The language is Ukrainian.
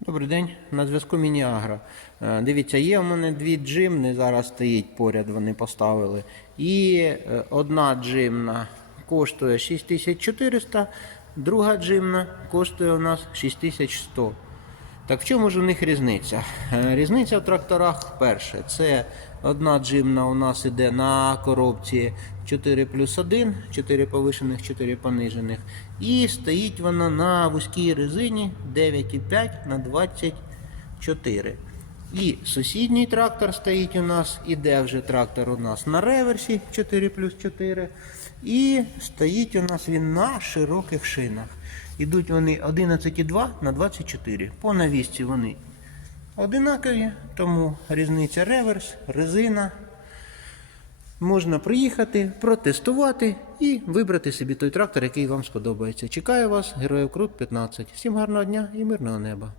Добрий день, на зв'язку Мініагро. Е, Дивіться, є у мене дві джимни, зараз стоїть поряд, вони поставили. І е, одна джимна коштує 6400, друга джимна коштує у нас 6100. Так в чому ж у них різниця? Е, Різниця в тракторах перше. Це одна джимна у нас іде на коробці 4 плюс 1, 4 повишених, 4 понижених. І стоїть вона на вузькій резині 9,5 на 24. І сусідній трактор стоїть у нас, іде вже трактор у нас на реверсі 4 плюс 4. І стоїть у нас він на широких шинах. Ідуть вони 11,2 на 24. По навісці вони одинакові, тому різниця реверс, резина. Можна приїхати, протестувати і вибрати собі той трактор, який вам сподобається. Чекаю вас, Героїв Крут 15. Всім гарного дня і мирного неба.